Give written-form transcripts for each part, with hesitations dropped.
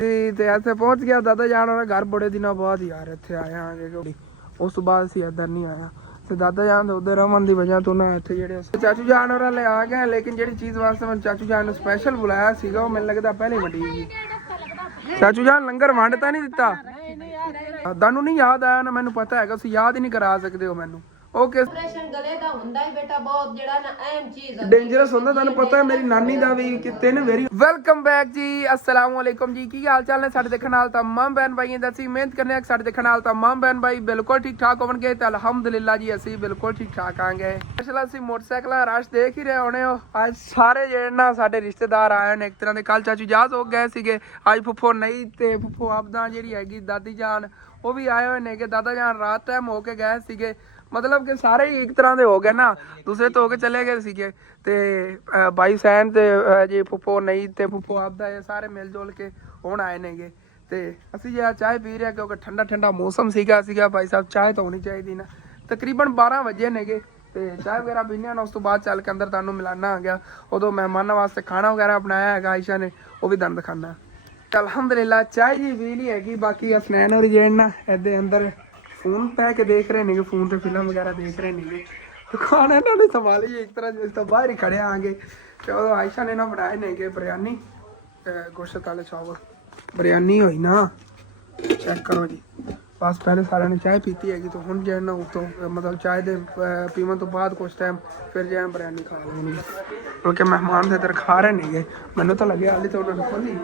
ਤੇ ਇੱਥੇ ਪਹੁੰਚ ਗਿਆ ਦਾਦਾ ਜਾਨ ਹੋਣਾ ਘਰ ਬੜੇ ਦਿਨਾਂ ਬਾਅਦ ਯਾਰ ਇੱਥੇ ਆਇਆ ਆਂਗੇ ਉਸ ਤੋਂ ਬਾਅਦ ਅਸੀਂ ਇੱਧਰ ਨਹੀਂ ਆਇਆ ਤੇ ਦਾਦਾ ਜਾਨ ਦੇ ਉਧਰ ਰਮਨ ਦੀ ਵਜ੍ਹਾ ਤੋਂ ਨਾ ਇੱਥੇ ਜਿਹੜੇ ਚਾਚੂ ਜਾਨ ਹੋਰਾਂ ਲੈ ਆ ਗਏ ਲੇਕਿਨ ਜਿਹੜੀ ਚੀਜ਼ ਵਾਸਤੇ ਮੈਂ ਚਾਚੂ ਜਾਨ ਨੂੰ ਸਪੈਸ਼ਲ ਬੁਲਾਇਆ ਸੀਗਾ ਉਹ ਮੈਨੂੰ ਲੱਗਦਾ ਪਹਿਲੇ ਵੱਡੀ ਸੀ ਚਾਚੂ ਜਾਨ ਲੰਗਰ ਵੰਡ ਤਾਂ ਨਹੀਂ ਦਿੱਤਾ ਤੁਹਾਨੂੰ ਨਹੀਂ ਯਾਦ ਆਇਆ ਨਾ ਮੈਨੂੰ ਪਤਾ ਹੈਗਾ ਤੁਸੀਂ ਯਾਦ ਹੀ ਨਹੀਂ ਕਰਾ ਸਕਦੇ ਹੋ ਮੈਨੂੰ ਓਕੇ ਆਪਰੇਸ਼ਨ ਗਲੇ ਦਾ ਹੁੰਦਾ ਹੀ ਬੇਟਾ ਬਹੁਤ ਜਿਹੜਾ ਨਾ ਅਹਿਮ ਚੀਜ਼ ਡੇਂਜਰਸ ਹੁੰਦਾ ਤੁਹਾਨੂੰ ਪਤਾ ਹੈ ਮੇਰੀ ਨਾਨੀ ਦਾ ਵੀ ਕਿਤੇ ਨੇ ਵੈਰੀ ਵੈਲਕਮ ਬੈਕ ਜੀ अस्सलाम वालेकुम जी की हाल चाल ने साडे देखण नाल तमाम बहन भाई दसी मेहनत करने साडे देखण नाल तमाम बहन भाई बिल्कुल ठीक ठाक होवणगे ते अल्हम्दुलिल्लाह जी ਅਸੀਂ ਬਿਲਕੁਲ ਠੀਕ ਠਾਕ ਆਂਗੇ ਅਸਲ ਅਸੀਂ ਮੋਟਰਸਾਈਕਲਾਂ ਰਸ਼ ਦੇਖ ਹੀ ਰਹੇ ਹੋਣੇ ਹੋ ਅੱਜ ਸਾਰੇ ਜਿਹੜੇ ਨਾ ਸਾਡੇ ਰਿਸ਼ਤੇਦਾਰ ਆਏ ਨੇ ਇੱਕ ਤਰ੍ਹਾਂ ਦੇ ਕੱਲ ਚਾਚੂ ਜਾਜ਼ ਹੋ ਗਏ ਸੀਗੇ ਅੱਜ ਫੁੱਫੋ ਨਹੀਂ ਤੇ ਫੁੱਫੋ ਆਪਦਾ ਜਿਹੜੀ ਹੈਗੀ ਦਾਦੀ ਜਾਨ ਉਹ ਵੀ ਆਏ ਹੋਏ ਨੇ ਕਿ ਦਾਦਾ ਜਾਨ ਰਾਤ ਟਾਈਮ ਹੋ ਕੇ ਗਏ ਸੀਗੇ मतलब कि सारे ही एक तरह के हो गए ना दूसरे तो हो के चले गए सीगे ते भाई सैन ते जी फुफो नहीं ते फुफो आपदा ये सारे मिल जुल के हुण आए नेगे ते असीं जे चाय पी रहे क्योंकि ठंडा ठंडा मौसम सीगा भाई साहब चाय तो होनी चाहिए ना तकरीबन 12 बजे नेगे ते चाय वगैरह पीने उस तो बाद चल के अंदर तुहानूं मिलाना आ गया उदों मेहमानां वास्ते खाना वगैरह बनाया है आयशा ने वो भी तुहानूं दिखाना अलहमदुलिल्लाह चाय जी पी ली हैगी बाकी असनैन होरी जेहड़े ना इहदे अंदर फोन पै के देख रहे ने फोन पे फिल्म वगैरह देख रहे ने दुकान है ना संभाली एक तरह जिस तो बाहर ही खड़े आगे तो आयशा ने ना बनाए ने बिरयानी गोश्त वाले चावल बिरयानी हुई ना चेक करो जी बस पहले सारे ने चाय पीती हैगी तो हुण जो ना उतो मतलब चाय दे पीवन तो बाद कुछ टाइम फिर जो बिरयानी खा लेंगे क्योंकि मेहमान इधर खा रहे ने मैनू तो लगे हाली तो उन्होंने खोली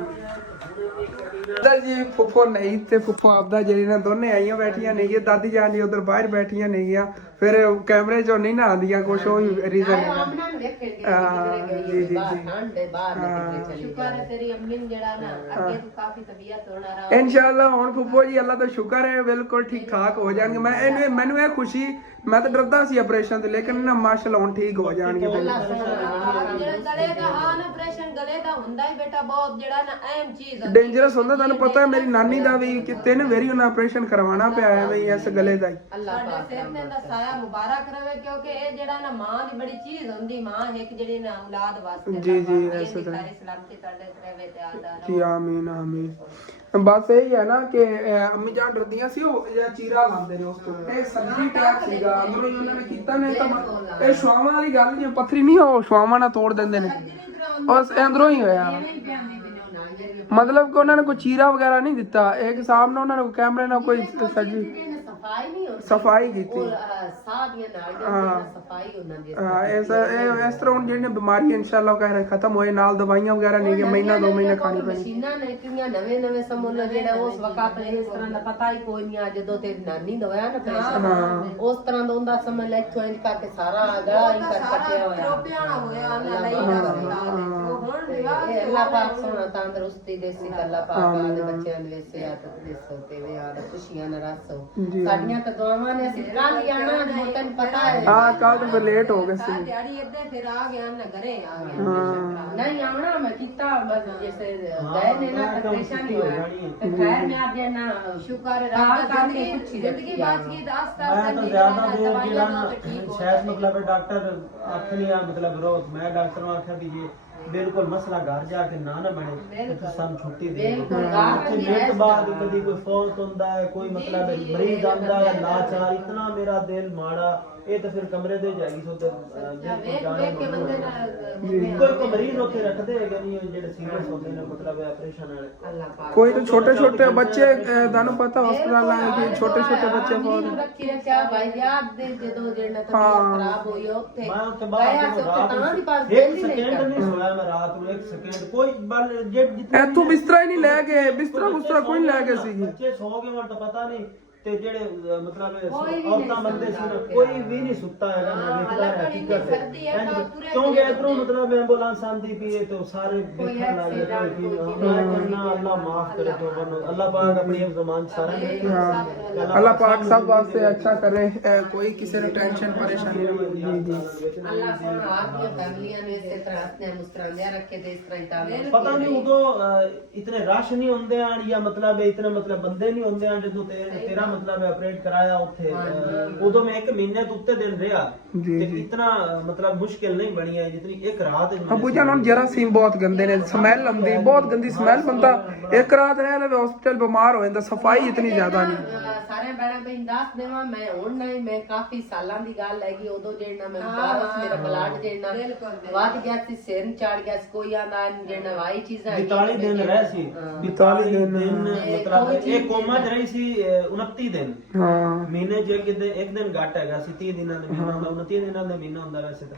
जी फुफो नहीं ते फुफो आपदा जेडी ना दोने आईयां बैठियां नहीं दादी जान जी उधर बाहर बैठियां नहीं फिर कैमरे चो नहीं ना आंदियां कुछ वो रीजन है जी जी शुक्र है तेरी अम्मी ने जेड़ा ना अगे तो काफी तबीयत होना रहा इंशाल्लाह हुण फुफो जी अल्लाह दा शुक्र है बिल्कुल ठीक ठाक हो जाएंगे मैं मैनू ये खुशी मैं तो डरदा सी ऑपरेशन ते लेकिन ना माशाल्लाह हुण ठीक हो जाएंगे गले दा हां ऑपरेशन गले दा हुंदा ही बेटा बहुत जेड़ा ना अहम चीज है डेंजरस ਹੁੰਦਾ ਤੁਹਾਨੂੰ ਪਤਾ ਹੈ ਮੇਰੀ ਨਾਨੀ ਦਾ ਵੀ ਕਿਤੇ ਨੇ ਵੇਰੀ ਉਹਨਾਂ ਆਪਰੇਸ਼ਨ ਕਰਵਾਉਣਾ ਪਿਆ ਹੈ ਬਈ ਇਸ ਗਲੇ ਦਾ ਹੀ ਅੱਲਾਹ ਪਾਕ ਸਿਰ ਤੇ ਦਾ ਸਾਇਆ ਮੁਬਾਰਕ ਰਵੇ ਕਿਉਂਕਿ ਇਹ ਜਿਹੜਾ ਨਾ ਮਾਂ ਦੀ ਬੜੀ ਚੀਜ਼ ਹੁੰਦੀ ਮਾਂ ਇੱਕ ਜਿਹੜੀ ਨਾ ਔਲਾਦ ਵਾਸਤੇ ਜੀ ਜੀ ਐਸਾ ਸਾਰੀ ਸਲਾਮਤੀ ਤੁਹਾਡੇ ਰਵੇ ਤੇ ਆਦਾ ਜੀ ਆਮੀਨ ਆਮੀਨ ਬਸ ਇਹ ਹੈ ਨਾ ਕਿ ਅੰਮੀ ਜਾਨ ਡਰਦੀਆਂ ਸੀ ਉਹ ਜਿਹੜਾ ਚੀਰਾ ਲਾਉਂਦੇ ਨੇ ਉਸ ਤੋਂ ਇਹ ਸਰਜਰੀ ਟੈਕ ਸੀਗਾ ਅੰਦਰੋਂ ਉਹਨਾਂ ਨੇ ਕੀਤਾ ਨੇ ਤਾਂ ਇਹ ਸ਼ਵਾਵਾਂ ਵਾਲੀ ਗੱਲ ਨਹੀਂ ਪੱਥਰੀ ਨਹੀਂ ਉਹ ਸ਼ਵਾਵਾਂ ਨਾਲ ਤੋੜ ਦਿੰਦੇ ਨੇ ਉਸ ਅੰਦਰੋਂ ਹੀ ਹੋਇਆ मतलब कि उन्होंने कोई चीरा वगैरह नहीं दिता एक सामने उन्होंने कैमरे ना कोई सजी सफाई की थी इस तरह हुण जेहड़ियां बीमारियां इंशाअल्लाह कह रहे खत्म होए नाल दवाइयां वगैरह नहीं कि महीना 2 महीने खानी पैनी मशीनां ने कितनियां नवे समूल जेड़ा उस वक्त इस तरह दा पता ही कोई नहीं आ जदों ते नानी दा होया ना पैसा उस तरह दा हुंदा समझ ले इथों इंज करके सारा गला ही कर कटिया होया रोपियाना होया ना नहीं अल्लाह पाक सोना तंदुरुस्ती देसी अल्लाह पाक दे बच्चों दे वेसे आदत देसो ते वे आदत खुशियां ना रसो साडियां तो दुआवां ने ਅਸੀਂ ਕੱਲ ਹੀ ਆਣਾ ਜੋ ਤੈਨੂੰ ਪਤਾ ਹੈ ਹਾਂ ਕੱਲ ਤੋਂ ਲੇਟ ਹੋ ਗਏ ਸੀ ਦਿਹਾੜੀ ਇੱਥੇ ਫਿਰ ਆ ਗਿਆ ਨਾ ਘਰੇ ਆ ਗਿਆ ਨਹੀਂ ਆਉਣਾ ਮੈਂ ਕੀਤਾ ਬਸ ਜੈਸੇ ਗਏ ਨੇ ਨਾ ਪਰੇਸ਼ਾਨ ਨਹੀਂ ਹੋਇਆ ਤੇ ਖੈਰ ਮੈਂ ਅੱਜ ਨਾ ਸ਼ੁਕਰ ਰੱਬ ਦਾ ਕਿ ਜ਼ਿੰਦਗੀ ਬਾਤ ਕੀ ਦਾਸਤਾਂ ਮੈਂ ਤਾਂ ਜ਼ਿਆਦਾ ਦੇਰ ਜਿਹੜਾ ਸ਼ਾਇਦ ਮਤਲਬ ਡਾਕਟਰ ਅੱਖ ਨਹੀਂ ਆ ਮਤਲਬ ਰੋਜ਼ ਮੈਂ ਡਾਕਟਰ ਨੂੰ ਆਖਿਆ ਵੀ ਇਹ बिल्कुल मसला घर जाके ना बने सानू छुट्टी दे मेरे बाद कभी कोई फौत होता है कोई मतलब मरीज आता है लाचार इतना मेरा दिल माड़ा ये तो फिर कमरे दे जाएगी सो तो कोई मरीज होते रखते हैं नहीं जेडे सीरियस होते हैं मतलब ऑपरेशन वाले कोई तो छोटे छोटे बच्चे दानू पता हॉस्पिटल आए कि छोटे छोटे बच्चे बहुत रखी रखा भाई याद दे जदों जेड़ा तबीयत खराब होई ओथे मैं तो बाद रात ਦੀ ਪਾਸ ਇੱਕ ਸਕਿੰਡ ਨਹੀਂ ਸੋਇਆ ਮੈਂ ਰਾਤ ਨੂੰ 1 ਸਕਿੰਡ ਕੋਈ ਬਲ ਜਿੱਥੇ ਇੱਥੋਂ ਬਿਸਤਰਾ ਹੀ ਨਹੀਂ ਲੈ ਗਏ ਬਿਸਤਰਾ ਕੋਈ ਨਹੀਂ ਲੈ ਗਏ ਸੀ ਬੱਚੇ ਸੌ ਗਏ ਹੁਣ ਤਾਂ ਪਤਾ ਨਹੀਂ ਤੇ ਜਿਹੜੇ ਮਤਲਬ ਔਰਤਾਂ ਬੰਦੇ ਸੀ ਕੋਈ ਵੀ ਨਹੀਂ ਸੁੱਤਾ ਹੈਗਾ ਨਾ ਵੇਖਦਾ ਹੈ ਹਕੀਕਤ ਹੈ ਕਿਉਂਕਿ ਇਧਰੋਂ ਮਤਲਬ ਐਂਬੂਲੈਂਸ ਆਂਦੀ ਪਈ ਤੇ ਸਾਰੇ ਵੇਖਣ ਲੱਗ ਗਏ ਕਿ ਕਰਨਾ ਅੱਲਾਹ ਮਾਫ करे तो अल्लाह पाक अपनी ज़मान सारा अल्लाह पाक सब वास्ते अच्छा करे कोई किसी ने टेंशन परेशानी नहीं जी अल्लाह सुना आपकी फैमिलियां ने इस तरह हंसने मुस्कुराते रखे थे इस तरह ताल पता नहीं उदो इतने रश नहीं होंदे हैं या मतलब इतने मतलब बंदे नहीं होंदे हैं जो तेरा ਮਤਲਬ ਆਪਰੇਟ ਕਰਾਇਆ ਉੱਥੇ ਉਦੋਂ ਮੈਂ 1 ਮਹੀਨੇ ਤੋਂ ਉੱਤੇ ਦਿਨ ਰਿਹਾ ਜੀ, ਤੇ ਜੀ। ਇਤਨਾ ਮਤਲਬ ਮੁਸ਼ਕਿਲ ਨਹੀਂ ਬਣੀ ਹੈ ਜਿਤਨੀ ਇੱਕ ਰਾਤ ਵਿੱਚ ਅਬੂ ਜਾਨ ਹੁਣ ਜਰਾਸੀਮ ਬਹੁਤ ਗੰਦੇ ਨੇ, ਸਮੈਲ ਆਉਂਦੀ ਬਹੁਤ ਗੰਦੀ ਸਮੈਲ, ਬੰਦਾ ਇੱਕ ਰਾਤ ਰਹਿ ਲਵੇ ਹਸਪੀਟਲ ਬਿਮਾਰ ਹੋ ਜਾਂਦਾ, ਸਫਾਈ ਇਤਨੀ ਜ਼ਿਆਦਾ ਨਹੀਂ। ਸਾਰੇ ਬੜਾ ਬਈ ਦੱਸ ਦੇਵਾਂ ਮੈਂ ਹੁਣ ਨਹੀਂ, ਮੈਂ ਕਾਫੀ ਸਾਲਾਂ ਦੀ ਗੱਲ ਹੈਗੀ, ਉਦੋਂ ਜਿਹੜਾ ਮੈਂ ਬਾਰਸ ਮੇਰਾ ਬਲੱਡ ਜਿਹੜਾ ਵੱਧ ਗਿਆ ਸੀ, ਸਿਰ ਚੜ ਗਿਆ ਸੀ, ਕੋਈ ਆਂਦਾ ਜਿਹੜਾ ਵਾਈ ਚੀਜ਼ਾਂ 42 ਦਿਨ ਰਹਿ ਸੀ 42 ਦਿਨ ਮਤਲਬ ਇਹ ਕੋਮਾ ਚ ਰਹੀ ਸੀ 29 ਦਿਨ ਹਾਂ ਮਹੀਨੇ ਚ ਇੱਕ ਦਿਨ ਘੱਟ ਹੈਗਾ ਸੀ 30 ਦਿਨਾਂ ਦਾ ਮਹੀਨਾ ਹੁੰਦਾ 29 ਦਿਨਾਂ ਦਾ ਮਹੀਨਾ ਹੁੰਦਾ ਵੈਸੇ ਤਾਂ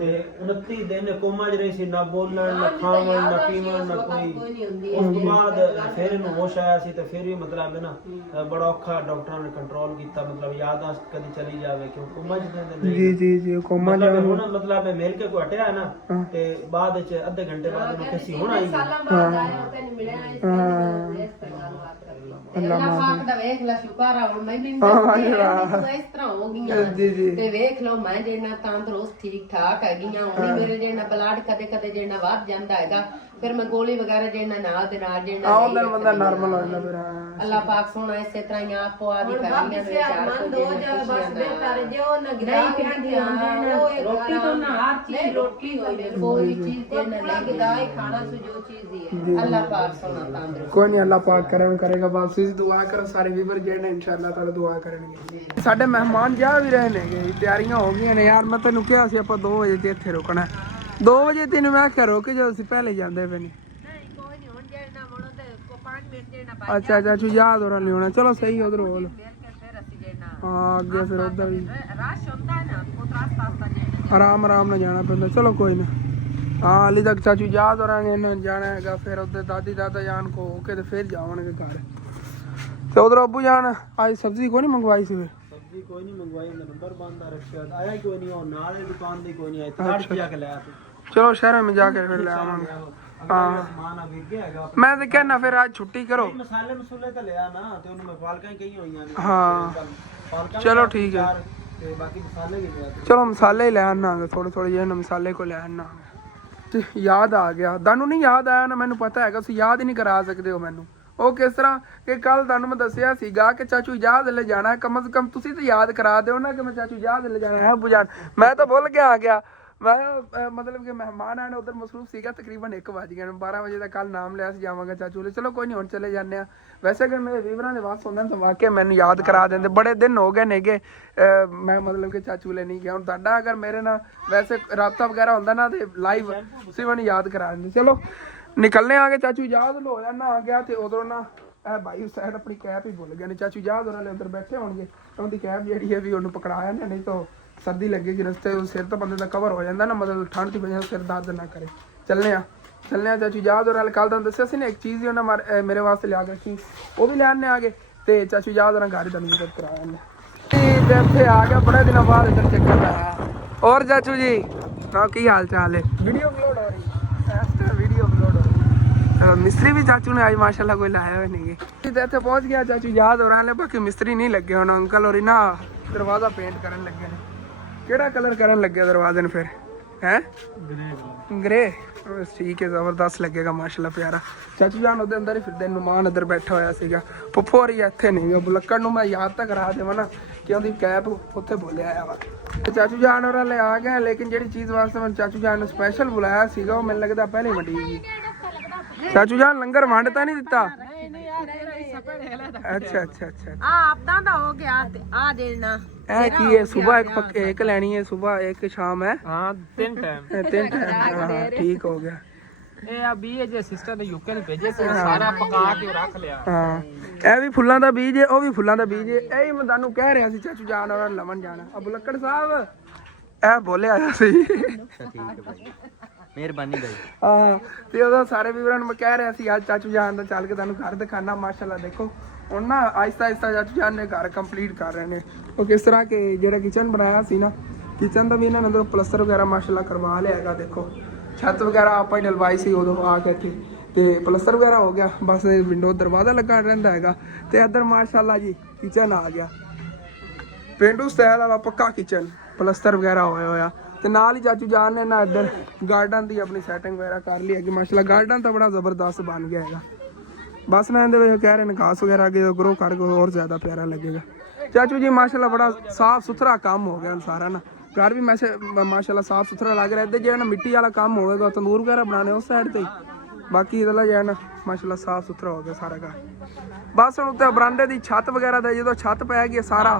ਤੇ 29 ਦਿਨ ਕੋਮਾ ਚ ਰਹੀ ਸੀ, ਨਾ ਬੋਲਣ ਨਾ ਖਾਵਣ ਨਾ ਪੀਵਣ ਨਾ ਕੋਈ। ਉਸ ਤੋਂ ਬਾਅਦ ਫਿਰ ਇਹਨੂੰ ਹੋਸ਼ ਆਇਆ ਸੀ ਤੇ ਫਿਰ ਵੀ ਮਤਲਬ ਹੈ ਨਾ ਬੜਾ ਔਖਾ ਡਾਕਟਰਾਂ ਨੇ ਕੰਟਰੋਲ ਕੀਤਾ, ਮਤਲਬ ਯਾਦਾਸ਼ਤ ਕਦੀ ਚਲੀ ਜਾਵੇ ਕਿਉਂ ਕੋਮਾ ਚ ਦਿਨ ਜੀ ਜੀ ਜੀ ਕੋਮਾ ਜਾ ਹੁਣ ਮਤਲਬ ਮਿਲ ਕੇ ਕੋ ਹਟਿਆ ਨਾ ਤੇ ਬਾਅਦ ਵਿੱਚ ਅੱਧੇ ਘੰਟੇ ਬਾਅਦ ਉਹਨੂੰ ਕਿਸੇ ਹੁਣ ਆਈ ਅੱਲਾਹ ਪਾਕ ਦਾ ਵੇਖ ਲੈ, ਸ਼ੁਕਰ ਆ ਹੁਣ ਮੈਂ ਵੀ ਇਸ ਤਰ੍ਹਾਂ ਹੋ ਗਈਆਂ ਤੇ ਵੇਖ ਲਓ ਮੈਂ ਜਿਹੜਾ ਤੰਦਰੁਸਤ ਠੀਕ ਠਾਕ ਹੈਗੀਆਂ, ਹੁਣ ਮੇਰੇ ਜਿਹੜਾ ਬਲੱਡ ਕਦੇ ਕਦੇ ਜਿਹੜਾ ਵੱਧ ਜਾਂਦਾ ਹੈਗਾ, ਫਿਰ ਮੈਂ ਗੋਲੀ ਵਗੈਰਾ ਜਿਹੜਾ ਨਾਲ ਦੇ ਨਾਲ ਜਿਹੜਾ ਆਉਂਦਾ ਬੰਦਾ ਨਾਰਮਲ ਹੋ ਜਾਂਦਾ ਫਿਰ। ਅੱਲਾਹ ਪਾਕ ਸੋਹਣਾ ਇਸੇ ਤਰ੍ਹਾਂ ਹੀ ਆਪ ਪਵਾ ਦੀ ਫੈਮਲੀਆਂ ਦੇ ਵਿਚਾਰ ਕੋ ਰੋਟੀ ਤੋਂ ਨਾ ਹਰ ਚੀਜ਼ ਰੋਟੀ ਹੋਈ ਕੋਈ ਚੀਜ਼ ਦੇ ਨਾ ਲੱਗਦਾ ਹੈ ਖਾਣਾ ਸੋ ਜੋ ਚੀਜ਼ ਹੀ ਹੈ। ਅੱਲਾਹ ਪਾਕ ਸੋਹਣਾ ਤੰਦਰੁਸਤ ਕੋਈ ਨਹੀਂ, ਅੱਲਾਹ ਪਾਕ ਕਰੇਗਾ। ਬਸ ਤੁਸੀਂ ਦੁਆ ਕਰੋ ਸਾਰੇ ਵੀਵਰ ਜਿਹੜੇ ਇਨਸ਼ਾਅੱਲਾ ਤਾਲਾ ਦੁਆ ਕਰਨਗੇ। ਸਾਡੇ ਮਹਿਮਾਨ ਜਾ ਵੀ ਰਹੇ ਨੇਗੇ, ਤਿਆਰੀਆਂ ਹੋ ਗਈਆਂ ਨੇ ਯਾਰ। ਮੈਂ ਤੈਨੂੰ ਕਿਹਾ ਸੀ ਆਪਾਂ 2 ਵਜੇ ਤੇ ਇੱਥੇ ਰੁਕਣਾ, 2 ਵਜੇ ਤੈਨੂੰ ਮੈਂ ਕਿਹਾ ਰੁਕ ਜਾ, ਅਸੀਂ ਪਹਿਲੇ ਜਾਂਦੇ ਪਏ ਨੇ। ਅੱਛਾ ਅੱਛਾ ਤੂੰ ਯਾਦ ਹੋ ਰਹਾ ਲਿਆਉਣਾ, ਚਲੋ ਸਹੀ ਉਧਰ ਹੋਲ ਹਾਂ ਅੱਗੇ ਫਿਰ ਉਧਰ ਵੀ ਆਰਾਮ ਨਾਲ ਜਾਣਾ ਪੈਂਦਾ। ਚਲੋ ਕੋਈ ਨਾ, ਹਾਂ ਹਾਲੇ ਤੱਕ ਚਾਚੂ ਯਾਦ ਹੋ ਰਹੇ ਇਹਨਾਂ ਜਾਣਾ ਹੈਗਾ, ਫਿਰ ਉਧਰ ਦਾਦੀ ਦਾਦਾ ਜਾਨ ਕੋ ਹੋ ਕੇ ਤੇ ਫਿਰ ਜਾਵਾਂਗੇ ਘਰ। ਤੇ ਉਧਰ ਅੱਬੂ ਜਾਨ ਅੱਜ ਸਬਜ਼ੀ ਕੋਈ ਨਹੀਂ ਮੰਗਵਾਈ ਸੀ? ਸਬਜ਼ੀ ਕੋਈ ਨਹੀਂ ਮੰਗਵਾਈ, ਨੰਬਰ ਬੰਦ ਰੱਖਿਆ ਆਇਆ ਕੋਈ ਨਹੀਂ, ਉਹ ਨਾਲ ਦੀ ਦੁਕਾਨ ਦੀ ਕੋਈ ਨਹੀਂ ਆਈ, ਤੜ ਪਿਆ ਕੇ ਲਿਆ ਤੂੰ। ਚਲੋ ਸ਼ਹਿਰ ਵਿੱਚ ਜਾ ਕੇ ਫਿਰ ਲੈ ਆਵਾਂਗੇ। ਹਾਂ ਮੈਂ ਤੇ ਕਹਿਣਾ ਫਿਰ ਅੱਜ ਛੁੱਟੀ ਕਰੋ। ਮਸਾਲੇ ਮਸੂਲੇ ਤਾਂ ਲਿਆ ਨਾ ਤੇ ਉਹਨੂੰ ਮੈਂ ਪਾਲਕਾਂ ਹੀ ਕਹੀ ਹੋਈਆਂ ਨੇ। ਹਾਂ ਚਲੋ ਠੀਕ ਹੈ, ਤੇ ਬਾਕੀ ਮਸਾਲੇ ਵੀ ਲਿਆ। ਚਲੋ ਮਸਾਲੇ ਹੀ ਲੈ ਆਵਾਂਗੇ, ਥੋੜੇ ਜਿਹੇ ਮਸਾਲੇ ਕੋ ਲੈ ਆਵਾਂਗੇ। ਤੇ ਯਾਦ ਆ ਗਿਆ ਤੁਹਾਨੂੰ, ਨਹੀਂ ਯਾਦ ਆਇਆ ਨਾ? ਮੈਨੂੰ ਪਤਾ ਹੈਗਾ ਤੁਸੀਂ ਯਾਦ ਹੀ ਨਹੀਂ ਕਰਾ ਸਕਦੇ ਹੋ ਮੈਨੂੰ। ਉਹ ਕਿਸ ਤਰ੍ਹਾਂ ਕਿ ਕੱਲ ਤੁਹਾਨੂੰ ਮੈਂ ਦੱਸਿਆ ਸੀਗਾ ਕਿ ਚਾਚੂ ਯਾਦ ਲੈ ਜਾਣਾ, ਕਮ ਸੇ ਕਮ ਤੁਸੀਂ ਤਾਂ ਯਾਦ ਕਰਾ ਦਿਓ ਨਾ ਕਿ ਮੈਂ ਚਾਚੂ ਯਾਦ ਲੈ ਜਾਣਾ ਹੈ। ਬੁਝਾਣ ਮੈਂ ਤਾਂ ਭੁੱਲ ਕੇ ਆ ਗਿਆ। ਮੈਂ ਮਤਲਬ ਕਿ ਮਹਿਮਾਨ ਆਣੇ ਉਧਰ ਮਸਰੂਫ ਸੀਗਾ, ਤਕਰੀਬਨ 1 ਵਜ ਗਿਆ। 12 ਵਜੇ ਦਾ ਕੱਲ ਨਾਮ ਲਿਆ ਸੀ ਜਾਵਾਂਗਾ ਚਾਚੂ ਲਈ। ਚਲੋ ਕੋਈ ਨਹੀਂ, ਹੁਣ ਚਲੇ ਜਾਂਦੇ ਆ। ਵੈਸੇ ਅਗਰ ਮੇਰੇ ਵੀਵਰਾਂ ਦੇ ਵਾਸ ਹੁੰਦੇ ਤਾਂ ਵਾਕਿਆ ਮੈਨੂੰ ਯਾਦ ਕਰਾ ਦਿੰਦੇ, ਬੜੇ ਦਿਨ ਹੋ ਗਏ ਨੇਗੇ ਮੈਂ ਮਤਲਬ ਕਿ ਚਾਚੂ ਲਈ ਨਹੀਂ ਗਿਆ। ਹੁਣ ਤੁਹਾਡਾ ਅਗਰ ਮੇਰੇ ਨਾਲ ਵੈਸੇ ਰਾਬਤਾ ਵਗੈਰਾ ਹੁੰਦਾ ਨਾ ਤੇ ਲਾਈਵ ਤੁਸੀਂ ਮੈਨੂੰ ਯਾਦ ਕਰਾ ਦਿੰਦੇ। ਚਲੋ ਨਿਕਲਨੇ ਆ ਗਏ, ਚਾਚੂ ਯਾਦ ਲੋ ਜਾਣਾ ਆ ਗਿਆ। ਤੇ ਉਧਰੋਂ ਨਾ ਇਹ ਭਾਈ ਉਸ ਸਾਈਡ ਆਪਣੀ ਕੈਪ ਹੀ ਭੁੱਲ ਗਿਆ ਨੇ, ਚਾਚੂ ਯਾਦ ਉਹਨਾਂ ਨੇ ਉੱਧਰ ਬੈਠੇ ਹੋਣਗੇ, ਉਹਦੀ ਕੈਪ ਜਿਹੜੀ ਹੈ ਵੀ ਉਹਨੂੰ ਪਕੜਾਇਆ ਨੇ, ਨਹੀਂ ਤਾਂ सर्दी लगेगी रस्ते, सिर तो बंदे का कवर हो जाता ना, मतलब ठंड की वजह से सिर दर्द ना करे। चलने चाचू याद हो रहा कल तुम दसिया सी ना एक चीज़ ही उन्हें मेरे वास्ते लिया के रखी, वो भी लियाने आ गए। तो चाचू याद हो रहा घर ही विजिट कराया इतने आ गया बड़े दिनों बाद इधर चक्कर आया। और चाचू जी ना की हाल चाल है? वीडियो अपलोड हो रही, वीडियो अपलोड हो रही। मिस्त्री भी चाचू ने आज माशाल्लाह कोई लाया हुआ नहीं है। इतने पहुँच गया चाचू याद हो रहा, बाकी मिस्त्री नहीं लगे होना अंकल और ना दरवाज़ा पेंट करने लगे ने। ਕਿਹੜਾ ਕਲਰ ਕਰਨ ਲੱਗਿਆ ਦਰਵਾਜ਼ੇ ਨੂੰ ਫਿਰ? ਹੈ ਗ੍ਰੇ, ਠੀਕ ਹੈ, ਜ਼ਬਰਦਸਤ ਲੱਗੇਗਾ ਮਾਸ਼ਾਅੱਲਾ ਪਿਆਰਾ। ਚਾਚੂ ਜਾਨ ਉਹਦੇ ਅੰਦਰ ਹੀ ਫਿਰਦੇ, ਨੁਮਾਨ ਅੰਦਰ ਬੈਠਾ ਹੋਇਆ ਸੀਗਾ। ਫੁੱਫੋ ਹੋਰੀ ਇੱਥੇ ਨਹੀਂ, ਉਹ ਬੁਲੱਕੜ ਨੂੰ ਮੈਂ ਯਾਦ ਤਾਂ ਕਰਾ ਦੇਵਾਂ ਨਾ ਕਿ ਉਹਦੀ ਕੈਪ ਉੱਥੇ ਬੋਲਿਆ ਆਇਆ ਵਾ। ਤੇ ਚਾਚੂ ਜਾਨ ਹੋਰਾਂ ਲੈ ਆ ਗਏ, ਲੇਕਿਨ ਜਿਹੜੀ ਚੀਜ਼ ਵਾਸਤੇ ਮੈਂ ਚਾਚੂ ਜਾਨ ਨੂੰ ਸਪੈਸ਼ਲ ਬੁਲਾਇਆ ਸੀਗਾ ਉਹ ਮੈਨੂੰ ਲੱਗਦਾ ਪਹਿਲੇ ਵੰਡੀ ਗਈ। ਚਾਚੂ ਜਾਨ ਲੰਗਰ ਵੰਡ ਤਾਂ ਨਹੀਂ ਦਿੱਤਾ? अच्छा अच्छा अच्छा आपदा दा हो गया आ देना है कि ये सुबह एक लेनी है, सुबह एक शाम है। हाँ 3 टाइम हाँ ठीक हो गया। ਇਹ ਆ ਬੀਜ ਜੇ ਸਿਸਟਰ ਨੇ ਯੂਕੇ ਨੂੰ ਭੇਜੇ ਸੀ, ਸਾਰਾ ਪਕਾ ਕੇ ਰੱਖ ਲਿਆ। ਹਾਂ ਇਹ ਵੀ ਫੁੱਲਾਂ ਦਾ ਬੀਜ ਹੈ, ਉਹ ਵੀ ਫੁੱਲਾਂ ਦਾ ਬੀਜ ਹੈ। ਇਹ ਹੀ ਮੈਂ ਤੁਹਾਨੂੰ ਕਹਿ ਰਿਹਾ ਸੀ ਚਾਚੂ ਜਾਨ ਔਰ ਲਵਣ ਜਾਣਾ। ਅਬੂ ਲੱਕੜ ਸਾਹਿਬ ਇਹ ਬੋਲਿਆ ਸੀ। ਠੀਕ ਹੈ ਭਾਈ, ਮਿਹਰਬਾਨੀ ਭਾਈ। ਹਾਂ ਤੇ ਉਦੋਂ ਸਾਰੇ ਵੀਰਾਂ ਨੂੰ ਮੈਂ ਕਹਿ ਰਿਹਾ ਸੀ ਅੱਜ ਚਾਚੂ ਜਾਨ ਦਾ ਚੱਲ ਕੇ ਤੁਹਾਨੂੰ ਘਰ ਦਿਖਾਣਾ। ਮਾਸ਼ਾਅੱਲਾ ਦੇਖੋ ਹੁਣ ਨਾ ਆਹਿਸਤਾ ਆਹਿਸਤਾ ਚਾਚੂ ਜਾਨ ਨੇ ਘਰ ਕੰਪਲੀਟ ਕਰ ਰਹੇ ਨੇ। ਉਹ ਕਿਸ ਤਰ੍ਹਾਂ ਕਿ ਜਿਹੜਾ ਕਿਚਨ ਬਣਾਇਆ ਸੀ ਨਾ, ਕਿਚਨ ਦਾ ਵੀ ਇਹਨਾਂ ਨੇ ਅੰਦਰੋਂ ਪਲਸਤਰ ਵਗੈਰਾ ਮਾਸ਼ਾਅੱਲਾ ਕਰਵਾ ਲਿਆ ਹੈਗਾ। ਦੇਖੋ ਛੱਤ ਵਗੈਰਾ ਆਪਾਂ ਹੀ ਡਲਵਾਈ ਸੀ ਉਦੋਂ ਆ ਕੇ ਇੱਥੇ, ਤੇ ਪਲਸਤਰ ਵਗੈਰਾ ਹੋ ਗਿਆ, ਬਸ ਵਿੰਡੋ ਦਰਵਾਜ਼ਾ ਲੱਗਾ ਰਹਿੰਦਾ ਹੈਗਾ। ਤੇ ਇੱਧਰ ਮਾਸ਼ਾਅੱਲਾ ਜੀ ਕਿਚਨ ਆ ਗਿਆ, ਪੇਂਡੂ ਸਟਾਈਲ ਵਾਲਾ ਪੱਕਾ ਕਿਚਨ, ਪਲਸਤਰ ਵਗੈਰਾ ਹੋਇਆ। ਤੇ ਨਾਲ ਹੀ ਚਾਚੂ ਜਾਨ ਨੇ ਨਾ ਇੱਧਰ ਗਾਰਡਨ ਦੀ ਆਪਣੀ ਸੈਟਿੰਗ ਵਗੈਰਾ ਕਰ ਲਈ ਹੈਗੀ। ਮਾਸ਼ਾਅੱਲਾ ਗਾਰਡਨ ਤਾਂ ਬੜਾ ਜ਼ਬਰਦਸਤ ਬਣ ਗਿਆ ਹੈਗਾ, बस ना इहदे विच कह रहे ने घास वगैरह अगे ग्रो करके और ज्यादा प्यारा लगेगा। चाचू जी माशाल्लाह बड़ा साफ सुथरा काम हो गया सारा ना, घर भी माशाल्लाह साफ सुथरा लग रहा है। जो ना मिट्टी वाला काम होगा तंदूर वगैरह बनाने उस साइड से, बाकी इधर जो है ना माशाल्लाह साफ सुथरा हो गया सारा घर। बस हम उत्ते बरांडे की छत वगैरह दे जो छत पै गई सारा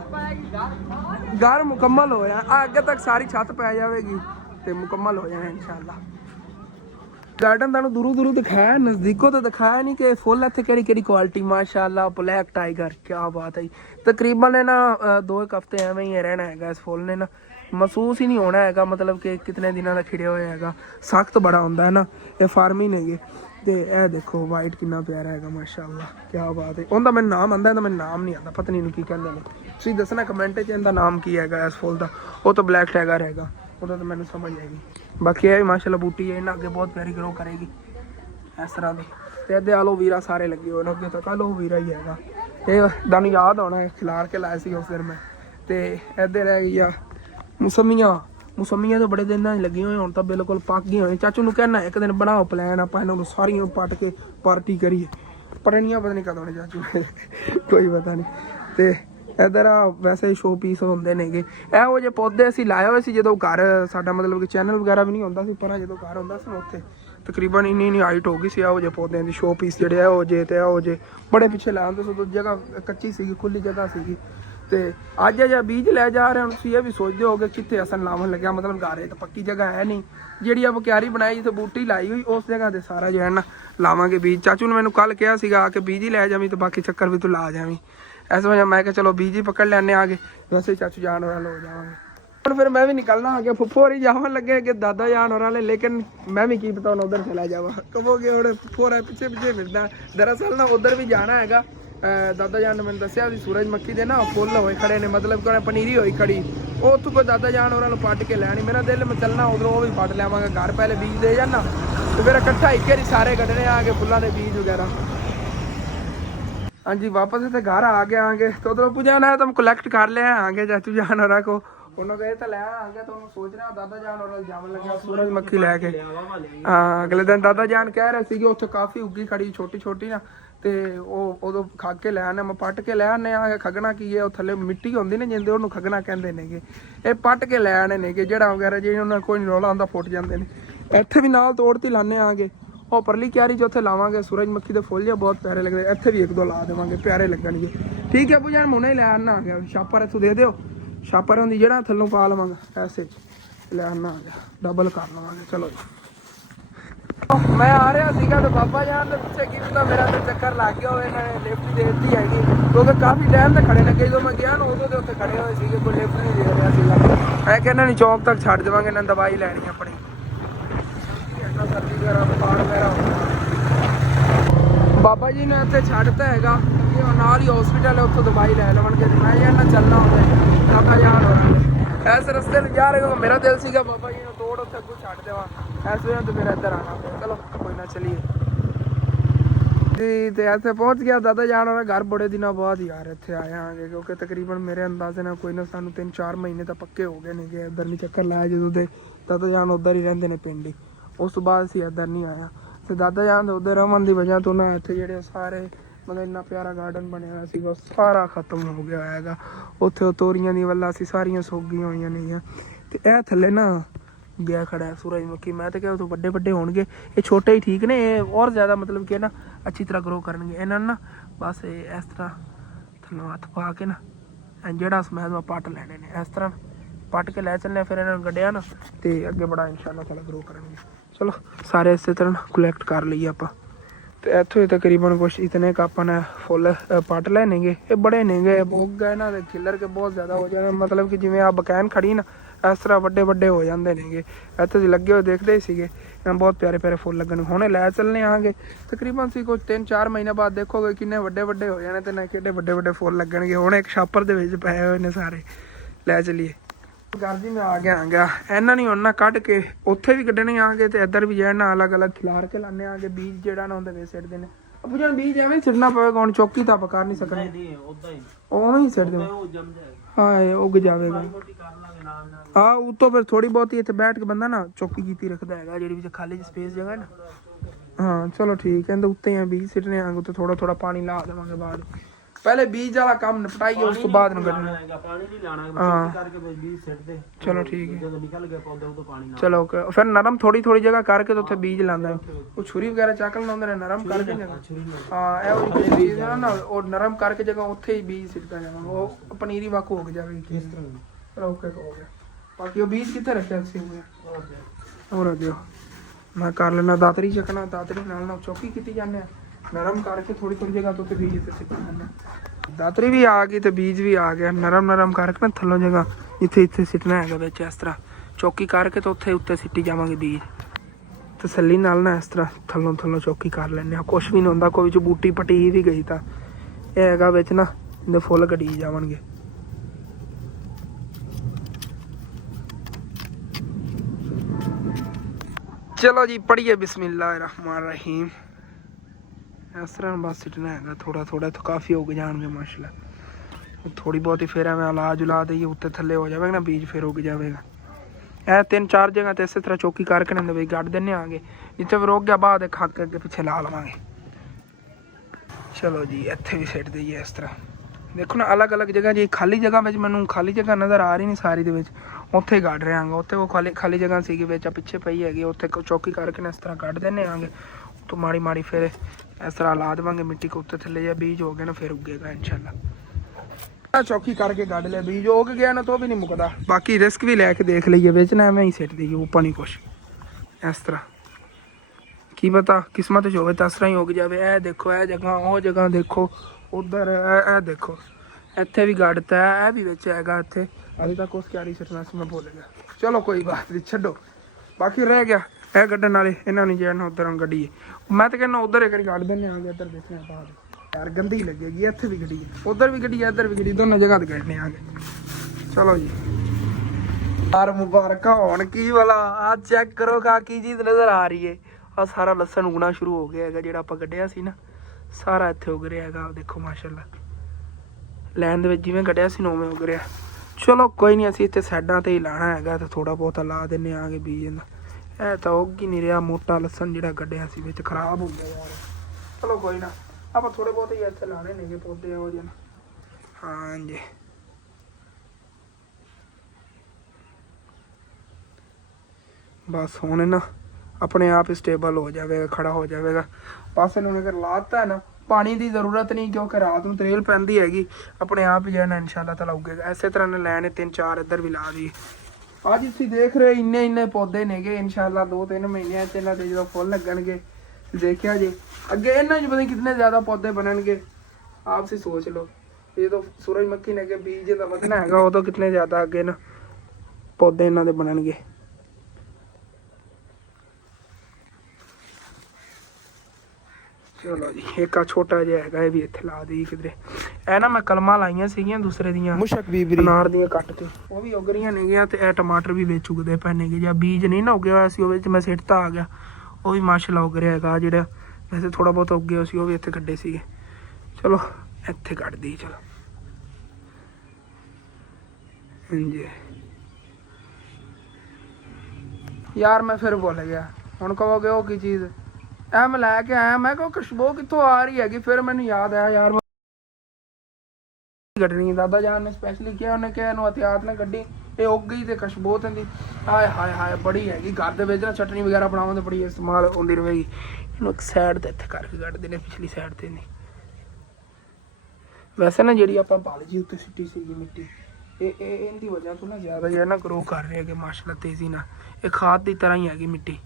घर मुकम्मल हो जाए, अगे तक सारी छत पै जाएगी तो मुकम्मल हो जाए इंशाल्लाह। गार्डन तुहानू दूरों दूरों दिखाया, नज़दीकों तो दिखाया नहीं कि फुल इत्थे केड़ी केड़ी क्वालिटी माशाल्लाह। ब्लैक टाइगर क्या बात है। तकरीबन है ना 2-1 हफ्ते एवं ही रहना है इस फुल ने ना, महसूस ही नहीं होना है मतलब कि कितने दिनों का खिड़े हुए है। सख्त बड़ा होंदा है ना ये फार्मिंग है। तो यह देखो वाइट कितना प्यारा है माशाल्लाह क्या बात है। उनका मैंने नाम आंदा, मैंने नाम नहीं आता, पता नहीं की कहते हैं। तुसीं दसना कमेंट च इनका नाम की है इस फुल का। वो तो ब्लैक टाइगर है, वो तो मैंने समझ आएगी। बाकी ये माशाल्लाह बूटी है इन्हें अगे बहुत प्यारी ग्रो करेगी इस तरह की। तो इधर एलोवीरा सारे लगे हुए अगे तक एलोवीरा ही है। ये तुहानू याद होना है खिलार के लाए सी उस दिन मैं। तो इधर रह गई मुसम्मियां तो बड़े दिन लगी हुई, हुण तो बिल्कुल पक गई हुई। चाचू नूं कहना एक दिन बनाओ प्लान, आपां इन्हां नूं सारियां पट के पार्टी करिए। पटनियां पता नहीं कदों ने चाचू कोई पता नहीं। तो इधर वैसे ही शो पीस होंदे नेगे ਇਹੋ ਜਿਹੇ पौधे ਅਸੀਂ ਲਾਏ ਹੋਏ ਸੀ ਜਦੋਂ ਘਰ ਸਾਡਾ मतलब कि चैनल वगैरह भी नहीं ਹੁੰਦਾ ਸੀ। ਪਰ ਜਦੋਂ ਘਰ ਹੁੰਦਾ ਸੀ ਉੱਥੇ तकरीबन इन्नी हाइट हो गई सी ਇਹੋ ਜਿਹੇ पौधਿਆਂ ਦੀ शो पीस ਜਿਹੜੇ ਇਹੋ ਜਿਹੇ ਤੇ ਇਹੋ ਜਿਹੇ बड़े पिछे ला आंदे ਸੀ। जगह कच्ची सी खुली जगह सी। तो अज जो बीज लै जा रहे हैं तुसीं ये भी सोचते हो कि कित्थे असन लावन लग्या, मतलब घर तो पक्की जगह है नहीं। जी आप क्यारी बनाई जिथे बूटी लाई हुई उस जगह से सारा जो है ना लावांगे बीज। चाचू ने मैंने कल कहा सीगा कि बीज ही लै जावी तो बाकी चक्कर भी तू ला जावी। इस वजह मैं क्या चलो बीज ही पकड़ लैने आगे, वैसे चाचू जान वाले हो जावांगे। और फिर मैं भी निकलना आगे फुफ्फो होरी जावन लगे कि दादा जान वाले, लेकिन मैं भी की पता उधर चला जावा कहोगे और फुफ्फो पिछे पिछे फिरदा। दरअसल ना उधर भी जाना है। दादा जान ने मैंने दसिया सूरजमुखी के ना फुल होए खड़े ने, मतलब कि पनीरी होई खड़ी वो उत्थों कोई दादा जान और पट के लैनी। मेरा दिल में चलना उधरों वो भी पट लियावांगा घर, पहले बीज दे जाना तो फिर इकट्ठा एक ही सारे कटने आके फुलों के बीज वगैरह। हाँ जी वापस इतने घर आ गए आगे तो उधरों पुजाना है तो हम कलैक्ट कर ले आगे चाचू जान और को उन्होंने कहे तो लै आगे तो सोच रहा दादा जान और जावन लगे सूरजमुखी लैके। हाँ अगले दिन दादा जान कह रहे थे उत्थे काफ़ी उगी खड़ी छोटी छोटी ना, तो उदों खग के लै आने, मैं पट के लै आने आगे। खगना की है थले मिट्टी होंगी ना जिंदे उन्होंने खगना कहते हैं। ये पट के लै आने ने जड़ा वगैरह जी उन्होंने कोई रौला आंदा फुट जाते हैं। इत्थे भी नाल तोड़ती लाने आगे और परली क्यारी जो उत्थे लावांगे सूरजमुखी के फुल जो बहुत प्यारे लगते। इत्थे भी 1-2 ला देवांगे प्यारे लगणगे। ठीक है भुजान मुने लै आना आ गया छापर इत्थों दे दिओ, छापर होंदी जड़ा थल्लों पा लवांगा ऐसे लै आना आ गया डबल कर लवांगे। चलो जी मैं आ रहा सीगा तो बाबा जान के पिछे की पता मेरा तो चक्कर लग गया हो, इन्होंने लिफ्ट दे दी हैगी क्योंकि काफ़ी टाइम तक खड़े लगे। जो मैं गया ना उदों उत्थे खड़े हुए थे, कोई लिफ्ट नहीं दे रहा सीगा। मैं कहना नहीं चौक तक छड्ड देवांगे, इन्होंने दवाई लैनी अपनी सर्दी वगैरह बुखार वगैरह बाबा जी ने इतने छड्डता है नाल ही हॉस्पिटल है, उत्थों दवाई लै लवणगे। मैं जाना चलना होंगे दादा जान हो इस रस्ते में जा रहे। मेरा दिल सीगा बाबा जी ने तोड़ उत्थे अगों छड्ड देवां, इस वजह तो फिर इधर आना पिया। चलो कोई ना चलिए जी। तो इतने पहुँच गया दादा जान और घर बड़े दिनों बाद यार इतने आया आगे, क्योंकि तकरीबन मेरे अंदाजे ना कोई ना सानू 3-4 महीने तो पक्के हो गए ने इधर नहीं चक्कर लाया। जो दादा जान उधर ही रहिंदे ने पिंड ही, उस तो बाद असीं इधर नहीं आया। तो दादा जान दे उधर रहन की वजह तो ना इतने जेडे सारे मतलब इन्ना प्यारा गार्डन बनया सीगा सारा खत्म हो गया है। उत्थे तोरियां दी वल्ला सी सारियां सोगियां हुई नहीं है। तो यह थले ना गया खड़ा है सूरजमुखी। मैं तो क्या तो बड़े बड़े होणगे, ये छोटे ही ठीक ने, और ज़्यादा मतलब कि ना अच्छी तरह ग्रो करनगे। इन्होंने ना बस इस तरह थल्लों हत्थ पा के ना जेड़ा समैद में पट लैने ने, इस तरह पट के लै चलने, फिर इन्होंने गड्ढिया ना तो अगे बड़ा इंशाअल्लाह ताला ग्रो करेंगे। चलो सारे इस तरह कलैक्ट कर लीए आप। तो इतों तकरीबन कुछ इतने का अपन फुल पट लेनेगे। ये बड़े नेगे उग गए ना खिलर के बहुत ज़्यादा हो जाए, मतलब कि जिमें आप बकैन खड़ी ना इस तरह बड़े बड़े हो जाते हैं। इतने लगे हुए देखते ही सीगे बहुत प्यारे प्यारे फुल लगने। हुणे लै चलने आगे तकरीबन सी कुछ 3-4 महीने बाद देखोगे किन्ने वड्डे वड्डे हो जाने तो ना किड्डे वड्डे वड्डे फुल लगणगे। हुणे एक छापर दे विच पए हुए ने सारे। लै चलिए गर्जी में आ गया इन्हों नहीं उन्ना कट के उत्थे भी कड्ढने आगे तो इधर भी जो ना अलग अलग खिलार के लाने आगे। बीज जो ना उन्हें सिटते हैं अब जो बीज एवं ही सिटना पवेगा, हम चौकी तो आप कर नहीं सकते उवें ही सिट दो। हाँ ये उग जाएगा। हाँ उतो फिर थोड़ी बहुत ही इतने बैठ के बंदा ना चौकी की रखता है जी खाली स्पेस जगह ना। ਹਾਂ ਚਲੋ ਠੀਕ ਹੈ, ਇਹਦੇ ਉੱਤੇ ਆ ਬੀਜ ਸਿੱਟਨੇ ਆਂਗੇ, ਉੱਤੇ ਥੋੜਾ ਥੋੜਾ ਪਾਣੀ ਲਾ ਦੇਵਾਂਗੇ ਬਾਅਦ। ਪਹਿਲੇ ਬੀਜ ਵਾਲਾ ਕੰਮ ਨਿਪਟਾਈਏ, ਉਸ ਤੋਂ ਬਾਅਦ ਨੂੰ ਕੱਢਣਾ। ਪਾਣੀ ਨਹੀਂ ਲਾਣਾ, ਹਾਂ ਕਰਕੇ ਬੀਜ ਸਿੱਟ ਦੇ। ਚਲੋ ਠੀਕ ਹੈ, ਜਦੋਂ ਨਿਕਲ ਗਿਆ ਪੌਦਾ ਉਦੋਂ ਪਾਣੀ ਲਾ। ਚਲੋ ਫਿਰ ਨਰਮ ਥੋੜੀ ਥੋੜੀ ਜਗ੍ਹਾ ਕਰਕੇ ਤੇ ਉੱਥੇ ਬੀਜ ਲਾਂਦਾ। ਉਹ ਛੁਰੀ ਵਗੈਰਾ ਚੱਕ ਲੈਂਦੇ ਨੇ ਨਰਮ ਕਰਕੇ ਜਗ੍ਹਾ। ਹਾਂ ਇਹ ਉਹ ਕੁਝ ਬੀਜ ਨਾ ਉਹ ਨਰਮ ਕਰਕੇ ਜਗ੍ਹਾ ਉੱਥੇ ਹੀ ਬੀਜ ਸਿੱਟਦਾ ਜਾਵਾਂਗਾ, ਉਹ ਪਨੀਰੀ ਵਾਕੂ ਹੋ ਜਾਵੇਗੀ ਇਸ ਤਰ੍ਹਾਂ। ਚਲੋ ਓਕੇ ਹੋ ਗਿਆ। ਬਾਕੀ ਉਹ ਬੀਜ ਕਿੱਥੇ ਰੱਖਿਆ ਸੀ ਹੋਰ ਦਿਓ, ਮੈਂ ਕਰ ਲੈਣਾ ਦਾਤਰੀ ਚੱਕਣਾ, ਦਾਤਰੀ ਨਾਲ ਚੌਕੀ ਕੀਤੀ ਜਾਂਦੇ ਆ, ਨਰਮ ਕਰਕੇ ਥੋੜੀ ਥੋੜੀ ਜਗ੍ਹਾ ਤੋਂ ਤੇ ਬੀਜ ਤੇ ਸਿੱਟ ਦਿੰਦੇ। ਦਾਤਰੀ ਵੀ ਆ ਗਈ ਤੇ ਬੀਜ ਵੀ ਆ ਗਿਆ, ਨਰਮ ਨਰਮ ਕਰਕੇ ਨਾ ਥੱਲੋਂ ਜਗ੍ਹਾ ਇੱਥੇ ਸਿੱਟਣਾ ਹੈਗਾ ਵਿੱਚ ਇਸ ਤਰ੍ਹਾਂ ਚੌਕੀ ਕਰਕੇ ਤੇ ਉੱਤੇ ਸਿੱਟੀ ਜਾਵਾਂਗੇ ਬੀਜ। ਤਸੱਲੀ ਨਾਲ ਨਾ ਇਸ ਤਰ੍ਹਾਂ ਥੱਲੋਂ ਚੌਕੀ ਕਰ ਲੈਂਦੇ ਆ, ਕੁਛ ਵੀ ਨਹੀਂ ਹੁੰਦਾ। ਕੋਈ ਚ ਬੂਟੀ ਪਟੀ ਵੀ ਗਈ ਤਾਂ ਇਹ ਹੈਗਾ ਵਿੱਚ ਨਾ ਇਹਦੇ ਫੁੱਲ ਕੱਢੀ ਜਾਵਣਗੇ। ਚਲੋ ਜੀ ਪੜੀਏ ਬਿਸਮਿल्लाहिर्रहमानिर्रहीम। ਇਸ ਤਰ੍ਹਾਂ ਬਸ ਸਿੱਟਣਾ ਹੈਗਾ ਥੋੜਾ ਥੋੜਾ, ਇੱਥੋਂ ਕਾਫੀ ਉੱਗ ਜਾਣਗੇ ਮਾਸ਼ਾਅੱਲਾ। ਥੋੜੀ ਬਹੁਤੀ ਫਿਰ ਐਵੇਂ ਇਲਾਜ ਉਲਾ ਦੇਈਏ, ਉੱਤੇ ਥੱਲੇ ਹੋ ਜਾਵੇਗਾ ਨਾ ਬੀਜ, ਫਿਰ ਉੱਗ ਜਾਵੇਗਾ। ਇਹ 3-4 ਜਗ੍ਹਾ ਤੇ ਇਸੇ ਤਰ੍ਹਾਂ ਚੌਕੀ ਕਰਕੇ ਨਾ ਵੀ ਗੱਡ ਦਿੰਨੇ ਆਂਗੇ, ਜਿੱਥੇ ਫਿਰ ਉੱਗ ਗਿਆ ਬਾਅਦ ਖੱਕ ਅੱਗੇ ਪਿੱਛੇ ਲਾ ਲਵਾਂਗੇ। ਚਲੋ ਜੀ ਇੱਥੇ ਵੀ ਸਿੱਟ ਦਈਏ ਇਸ ਤਰ੍ਹਾਂ। ਦੇਖੋ ਨਾ ਅਲੱਗ ਅਲੱਗ ਜਗ੍ਹਾ, ਜੀ ਖਾਲੀ ਜਗ੍ਹਾ ਵਿੱਚ ਮੈਨੂੰ ਖਾਲੀ ਜਗ੍ਹਾ ਨਜ਼ਰ ਆ ਰਹੀ ਨਹੀਂ ਸਾਰੀ ਦੇ ਵਿੱਚ, ਉੱਥੇ ਹੀ ਕੱਢ ਰਿਹਾਂਗਾ। ਉੱਥੇ ਉਹ ਖਾਲੀ ਜਗ੍ਹਾ ਸੀਗੀ ਵਿੱਚ ਪਿੱਛੇ ਪਈ ਹੈਗੀ, ਉੱਥੇ ਚੌਕੀ ਕਰਕੇ ਨਾ ਇਸ ਤਰ੍ਹਾਂ ਕੱਢ ਦਿੰਨੇ ਆਂਗੇ। ਤੋਂ ਮਾੜੀ ਫਿਰ ਇਸ ਤਰ੍ਹਾਂ ਲਾ ਦੇਵਾਂਗੇ ਮਿੱਟੀ ਕੋ ਉੱਤੇ ਥੱਲੇ, ਜਾਂ ਬੀਜ ਹੋ ਗਿਆ ਨਾ ਫਿਰ ਉੱਗੇਗਾ ਇਨਸ਼ਾਅੱਲਾ। ਚੌਕੀ ਕਰਕੇ ਕੱਢ ਲਿਆ, ਬੀਜ ਉੱਗ ਗਿਆ ਨਾ ਤੋਂ ਵੀ ਨਹੀਂ ਮੁੱਕਦਾ। ਬਾਕੀ ਰਿਸਕ ਵੀ ਲੈ ਕੇ ਦੇਖ ਲਈਏ, ਵਿੱਚ ਨਾ ਐਵੇਂ ਹੀ ਸਿੱਟ ਦਈਏ ਉੱਪਰ ਨਹੀਂ ਕੁਛ ਇਸ ਤਰ੍ਹਾਂ। ਕੀ ਪਤਾ ਕਿਸਮਤ 'ਚ ਹੋਵੇ ਤਾਂ ਇਸ ਤਰ੍ਹਾਂ ਹੀ ਉੱਗ ਜਾਵੇ। ਇਹ ਦੇਖੋ ਇਹ ਜਗ੍ਹਾ, ਉਹ ਜਗ੍ਹਾ ਦੇਖੋ ਉਧਰ, ਇਹ ਦੇਖੋ ਇੱਥੇ ਵੀ ਗੱਡਤਾ, ਇਹ ਵੀ ਵਿੱਚ ਹੈਗਾ। ਇੱਥੇ ਅਜੇ ਤੱਕ ਉਸ ਕਿਆਰੀ ਸਿੱਟਣਾ ਸੀ, ਮੈਂ ਭੁੱਲ ਗਿਆ। ਚਲੋ ਕੋਈ ਬਾਤ ਨਹੀਂ, ਛੱਡੋ। ਬਾਕੀ ਰਹਿ ਗਿਆ ਇਹ ਕੱਢਣ ਵਾਲੇ, ਇਹਨਾਂ ਨੂੰ ਜਿਹੜਾ ਉਧਰ ਗੱਡੀਏ। ਮੈਂ ਤਾਂ ਕਹਿੰਦਾ ਉਧਰ ਇੱਕ ਵਾਰੀ ਕੱਢ ਦਿੰਦੇ ਆਂਗੇ, ਇੱਧਰ ਦੇਖਣੇ ਬਾਅਦ ਯਾਰ ਗੰਦੀ ਲੱਗੇਗੀ। ਇੱਥੇ ਵੀ ਗੱਡੀ ਉਧਰ ਵੀ ਗੱਡੀ, ਇੱਧਰ ਵੀ ਗੱਡੀ, ਦੋਨੋਂ ਜਗ੍ਹਾ ਤੇ ਕੱਢਣੇ ਆਂਗੇ। ਚਲੋ ਜੀ ਯਾਰ ਮੁਬਾਰਕਾਂ ਹੋਣ ਕੀ ਵਾਲਾ। ਆ ਚੈੱਕ ਕਰੋ ਕਾ ਕੀ ਚੀਜ਼ ਨਜ਼ਰ ਆ ਰਹੀ ਹੈ। ਆ ਸਾਰਾ ਲਸਣ ਉਗਣਾ ਸ਼ੁਰੂ ਹੋ ਗਿਆ ਹੈਗਾ, ਜਿਹੜਾ ਆਪਾਂ ਕੱਢਿਆ ਸੀ ਨਾ ਸਾਰਾ ਇੱਥੇ ਉਗ ਰਿਹਾ ਹੈਗਾ। ਦੇਖੋ ਮਾਸ਼ਾਅੱਲਾ ਲੈਣ ਦੇ ਵਿੱਚ ਜਿਵੇਂ ਕੱਢਿਆ ਸੀ ਉਵੇਂ ਉਗ ਰਿਹਾ। ਚਲੋ ਕੋਈ ਨਹੀਂ, ਅਸੀਂ ਇੱਥੇ ਸਾਈਡਾਂ ਤੇ ਹੀ ਲਾਣਾ ਹੈਗਾ ਤੇ ਥੋੜਾ ਬਹੁਤਾ ਲਾ ਦਿੰਨੇ ਆਂਗੇ ਬੀਜ ਦਾ। ਇਹ ਤਾਂ ਉੱਗ ਹੀ ਨਹੀਂ ਰਿਹਾ, ਮੋਟਾ ਲਸਣ ਜਿਹੜਾ ਕੱਢਿਆ ਸੀ ਵਿੱਚ ਖਰਾਬ ਹੋ ਗਿਆ ਯਾਰ। ਚਲੋ ਕੋਈ ਨਾ, ਆਪਾਂ ਥੋੜੇ ਬਹੁਤੇ ਹੀ ਇੱਥੇ ਲਾਣੇ ਨੇਗੇ ਪੌਦੇ ਇਹੋ ਜਿਹੇ। ਹਾਂਜੀ ਬਸ ਹੁਣ ਨਾ ਆਪਣੇ ਆਪ ਹੀ ਸਟੇਬਲ ਹੋ ਜਾਵੇਗਾ, ਖੜਾ ਹੋ ਜਾਵੇਗਾ। ਬਸ ਇਹਨੂੰ ਅਗਰ ਲਾਤਾ ਨਾ, ਪਾਣੀ ਦੀ ਜ਼ਰੂਰਤ ਨਹੀਂ, ਕਿਉਂਕਿ ਰਾਤ ਨੂੰ ਤਰੇਲ ਪੈਂਦੀ ਹੈਗੀ, ਆਪਣੇ ਆਪ ਹੀ ਜਿਹੜਾ ਇਨਸ਼ਾਅੱਲਾ ਤਾਲਾ ਉੱਗੇਗਾ। ਇਸੇ ਤਰ੍ਹਾਂ ਨੇ ਲੈਣੇ 3-4 ਇੱਧਰ ਵੀ ਲਾ ਦੀ। ਅੱਜ ਤੁਸੀਂ ਦੇਖ ਰਹੇ ਇੰਨੇ ਪੌਦੇ ਨੇਗੇ, ਇਨਸ਼ਾਅੱਲਾ 2-3 ਮਹੀਨਿਆਂ 'ਚ ਇਹਨਾਂ ਦੇ ਜਦੋਂ ਫੁੱਲ ਲੱਗਣਗੇ ਦੇਖਿਆ ਜੀ ਅੱਗੇ ਇਹਨਾਂ 'ਚ ਪਤਾ ਕਿਤਨੇ ਜ਼ਿਆਦਾ ਪੌਦੇ ਬਣਨਗੇ। ਆਪ ਸੀ ਸੋਚ ਲਓ, ਜਦੋਂ ਸੂਰਜਮੁਖੀ ਨੇ ਅੱਗੇ ਬੀਜ ਦਾ ਵਧਣਾ ਹੈਗਾ, ਉਦੋਂ ਕਿਤਨੇ ਜ਼ਿਆਦਾ ਅੱਗੇ ਨਾ ਪੌਦੇ ਇਹਨਾਂ ਦੇ ਬਣਨਗੇ। ਚਲੋ ਜੀ ਇੱਕ ਆ ਛੋਟਾ ਜਿਹਾ ਹੈਗਾ, ਇਹ ਵੀ ਇੱਥੇ ਲਾ ਦੀ ਕਿਧਰੇ। ਇਹ ਨਾ ਮੈਂ ਕਲਮਾਂ ਲਾਈਆਂ ਸੀਗੀਆਂ ਦੂਸਰੇ ਦੀਆਂ, ਮੁਸ਼ਕ ਬੀਬਰੀ ਅਨਾਰ ਦੀਆਂ ਕੱਟ ਕੇ, ਉਹ ਵੀ ਉਗ ਰਹੀਆਂ ਨੇਗੀਆਂ। ਤੇ ਇਹ ਟਮਾਟਰ ਵੀ ਵਿੱਚ ਉਗਦੇ ਪਏ ਨੇਗੇ, ਜਾਂ ਬੀਜ ਨਹੀਂ ਨਾ ਉਗਿਆ ਹੋਇਆ ਸੀ ਉਹ ਵਿੱਚ ਮੈਂ ਸਿੱਟਤਾ ਆ ਗਿਆ, ਉਹ ਵੀ ਮਾਸ਼ਾਅੱਲਾ ਉਗ ਰਿਹਾ ਹੈਗਾ। ਜਿਹੜਾ ਵੈਸੇ ਥੋੜਾ ਬਹੁਤ ਉੱਗਿਆ ਸੀ ਉਹ ਵੀ ਇੱਥੇ ਕੱਢੇ ਸੀਗੇ। ਚਲੋ ਇੱਥੇ ਕੱਢ ਦੀ। ਚਲੋ ਹਾਂਜੀ ਯਾਰ ਮੈਂ ਫਿਰ ਭੁੱਲ ਗਿਆ, ਹੁਣ ਕਹੋਗੇ ਉਹ ਕੀ ਚੀਜ਼ ਐ ਮੈਂ ਲੈ ਕੇ ਆਇਆ। ਮੈਂ ਕਿਹਾ ਖੁਸ਼ਬੂ ਕਿੱਥੋਂ ਆ ਰਹੀ ਹੈਗੀ, ਫਿਰ ਮੈਨੂੰ ਯਾਦ ਆਇਆ ਯਾਰ ਕੱਢਣੀ। ਦਾਦਾ ਜਾਨ ਨੇ ਸਪੈਸ਼ਲੀ ਕਿਹਾ, ਉਹਨੇ ਕਿਹਾ ਇਹਨੂੰ ਹਥਿਆਰ ਨੇ ਕੱਢੀ, ਇਹ ਉੱਗ ਗਈ ਤੇ ਖੁਸ਼ਬੂ ਦੀ ਹਾਏ ਹਾਏ ਹਾਏ ਬੜੀ ਹੈਗੀ। ਘਰ ਦੇ ਵਿੱਚ ਨਾ ਚਟਨੀ ਵਗੈਰਾ ਬਣਾਉਣ ਤੇ ਬੜੀ ਇਸਤੇਮਾਲ ਹੁੰਦੀ ਰਹੇਗੀ। ਇਹਨੂੰ ਇੱਕ ਸਾਈਡ ਤੇ ਇੱਥੇ ਕਰਕੇ ਕੱਢਦੇ ਨੇ, ਪਿਛਲੀ ਸਾਈਡ ਤੇ ਨਹੀਂ। ਵੈਸੇ ਨਾ ਜਿਹੜੀ ਆਪਾਂ ਬਾਲਜੀ ਉੱਤੇ ਸਿੱਟੀ ਸੀਗੀ ਮਿੱਟੀ, ਇਹ ਇਹਦੀ ਵਜ੍ਹਾ ਤੋਂ ਨਾ ਜ਼ਿਆਦਾ ਜਿਹੜਾ ਨਾ ਗਰੋ ਕਰ ਰਿਹਾ ਕਿ ਮਾਸ਼ਾਅੱਲਾ ਤੇਜ਼ੀ ਨਾਲ। ਇਹ ਖਾਦ ਦੀ ਤਰ੍ਹਾਂ ਹੀ ਹੈਗੀ ਮਿੱਟੀ।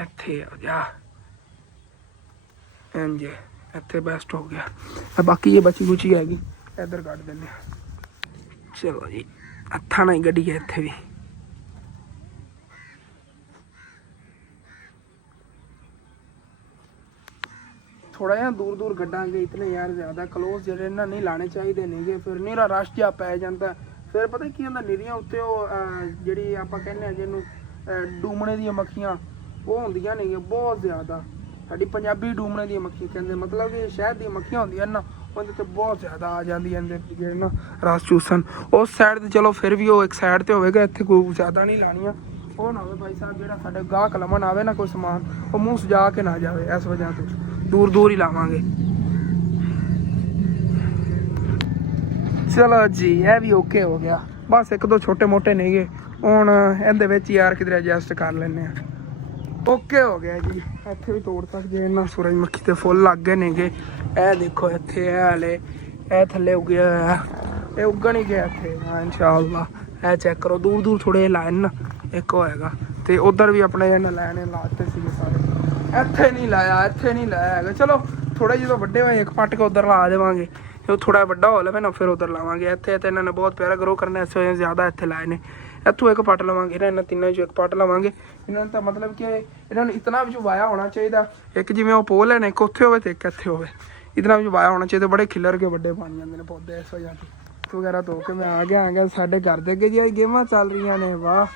ਇੱਥੇ ਆ ਜਾ ਇੰਜ, ਇੱਥੇ ਬੈਸਟ ਹੋ ਗਿਆ। ਬਾਕੀ ਇਹ ਬਚੀ ਕੁਚੀ ਹੈਗੀ ਇੱਧਰ ਕੱਢ ਦਿੰਦੇ ਹਾਂ। ਚਲੋ ਜੀ ਹੱਥਾਂ ਨਾਲ ਹੀ ਗੱਡੀ ਹੈ ਇੱਥੇ ਵੀ। ਥੋੜਾ ਜਿਹਾ ਦੂਰ ਕੱਢਾਂਗੇ, ਇਤਨੇ ਯਾਰ ਜ਼ਿਆਦਾ ਕਲੋਜ਼ ਜਿਹੜੇ ਨਾ ਨਹੀਂ ਲਾਣੇ ਚਾਹੀਦੇ ਨੇਗੇ, ਫਿਰ ਨੀਰਾ ਰਸ਼ ਜਿਹਾ ਪੈ ਜਾਂਦਾ। ਫਿਰ ਪਤਾ ਕੀ ਹੁੰਦਾ, ਨੀਰੀਆਂ ਉੱਤੇ ਉਹ ਜਿਹੜੀ ਆਪਾਂ ਕਹਿੰਦੇ ਹਾਂ ਜਿਹਨੂੰ ਡੂਮਣੇ ਦੀਆਂ ਮੱਖੀਆਂ, ਉਹ ਹੁੰਦੀਆਂ ਨੇਗੀਆਂ ਬਹੁਤ ਜ਼ਿਆਦਾ। ਸਾਡੀ ਪੰਜਾਬੀ ਡੂਮਣੇ ਦੀਆਂ ਮੱਖੀਆਂ ਕਹਿੰਦੇ, ਮਤਲਬ ਕਿ ਸ਼ਹਿਦ ਦੀਆਂ ਮੱਖੀਆਂ ਹੁੰਦੀਆਂ ਨਾ, ਉਹਦੇ ਤੇ ਬਹੁਤ ਜ਼ਿਆਦਾ ਆ ਜਾਂਦੀਆਂ ਨੇ ਜਿਹੜੇ ਨਾ ਰਸ ਚੂਸਣ। ਉਸ ਸਾਈਡ ਤੇ ਚਲੋ ਫਿਰ ਵੀ ਉਹ ਇੱਕ ਸਾਈਡ ਤੇ ਹੋਵੇਗਾ, ਇੱਥੇ ਕੋਈ ਜ਼ਿਆਦਾ ਨਹੀਂ ਲਾਣੀਆਂ। ਉਹ ਨਾ ਹੋਵੇ ਭਾਈ ਸਾਹਿਬ ਜਿਹੜਾ ਸਾਡੇ ਗਾਹਕ ਲਮਨ ਆਵੇ ਨਾ ਕੋਈ ਸਮਾਨ ਉਹ ਮੂੰਹ ਸਜਾ ਕੇ ਨਾ ਜਾਵੇ, ਇਸ ਵਜ੍ਹਾ ਤੋਂ ਦੂਰ ਦੂਰ ਹੀ ਲਾਵਾਂਗੇ। ਚਲੋ ਜੀ ਇਹ ਵੀ ਓਕੇ ਹੋ ਗਿਆ, ਬਸ ਇੱਕ ਦੋ ਛੋਟੇ ਮੋਟੇ ਨੇਗੇ ਹੁਣ ਇਹਦੇ ਵਿੱਚ ਯਾਰ ਕਿਧਰੇ ਐਡਜਸਟ ਕਰ ਲੈਂਦੇ ਆ। ਓਕੇ ਹੋ ਗਿਆ ਜੀ। ਇੱਥੇ ਵੀ ਤੋੜ ਸਕਦੇ ਇਹਨਾਂ ਸੂਰਜਮੁਖੀ ਤੇ ਫੁੱਲ ਲੱਗ ਗਏ ਨੇਗੇ। ਇਹ ਦੇਖੋ ਇੱਥੇ ਇਹ ਹਲੇ ਇਹ ਥੱਲੇ ਉੱਗਿਆ ਹੋਇਆ, ਇਹ ਉੱਗਣ ਹੀ ਗਿਆ ਇੱਥੇ। ਹਾਂ ਇਨਸ਼ਾਅੱਲਾ ਇਹ ਚੈੱਕ ਕਰੋ, ਦੂਰ ਦੂਰ ਥੋੜੇ ਲਾਈਨ ਇੱਕ ਹੋਏਗਾ ਤੇ ਉਧਰ ਵੀ ਆਪਣੇ ਇਹਨਾਂ ਲਾਣੇ ਲਾਤੇ ਸੀਗੇ ਸਾਰੇ। ਇੱਥੇ ਨਹੀਂ ਲਾਇਆ, ਇੱਥੇ ਨਹੀਂ ਲਾਇਆ ਹੈਗਾ। ਚਲੋ ਥੋੜੇ ਜਦੋਂ ਵੱਡੇ ਹੋਏ ਇੱਕ ਪੱਟ ਕੇ ਉਧਰ ਲਾ ਦੇਵਾਂਗੇ, ਜੋ ਥੋੜਾ ਵੱਡਾ ਹੋ ਲਵੇ ਨਾ ਫਿਰ ਉਧਰ ਲਾਵਾਂਗੇ। ਇੱਥੇ ਤੇ ਇਹਨਾਂ ਨੇ ਬਹੁਤ ਪਿਆਰਾ ਗਰੋ ਕਰਨਾ, ਇਸ ਵਜ੍ਹਾ ਜ਼ਿਆਦਾ ਇੱਥੇ ਲਾਏ ਨੇ। ਇੱਥੋਂ ਇੱਕ ਪੱਟ ਲਵਾਂਗੇ ਨਾ, ਇਹਨਾਂ ਤਿੰਨਾਂ 'ਚੋਂ ਇੱਕ ਪੱਟ ਲਵਾਂਗੇ। ਇਹਨਾਂ ਨੂੰ ਤਾਂ ਮਤਲਬ ਕਿ ਇਹਨਾਂ ਨੂੰ ਇਤਨਾ ਵਿੱਚ ਵਾਇਆ ਹੋਣਾ ਚਾਹੀਦਾ, ਇੱਕ ਜਿਵੇਂ ਉਹ ਪੋਲ ਹੈ ਨਾ, ਇੱਕ ਉੱਥੇ ਹੋਵੇ ਤੇ ਇੱਕ ਇੱਥੇ ਹੋਵੇ, ਇਤਨਾ ਵਿੱਚ ਵਾਇਆ ਹੋਣਾ ਚਾਹੀਦਾ। ਬੜੇ ਖਿਲਰ ਕੇ ਵੱਡੇ ਬਣ ਜਾਂਦੇ ਨੇ ਪੌਦੇ ਇਸ ਵਜ੍ਹਾ ਤੋਂ। ਵਗੈਰਾ ਧੋ ਕੇ ਮੈਂ ਆ ਗਿਆ ਸਾਡੇ ਘਰ ਦੇ ਅੱਗੇ ਜੀ ਗੇਮਾਂ ਚੱਲ ਰਹੀਆਂ ਨੇ। ਵਾਹ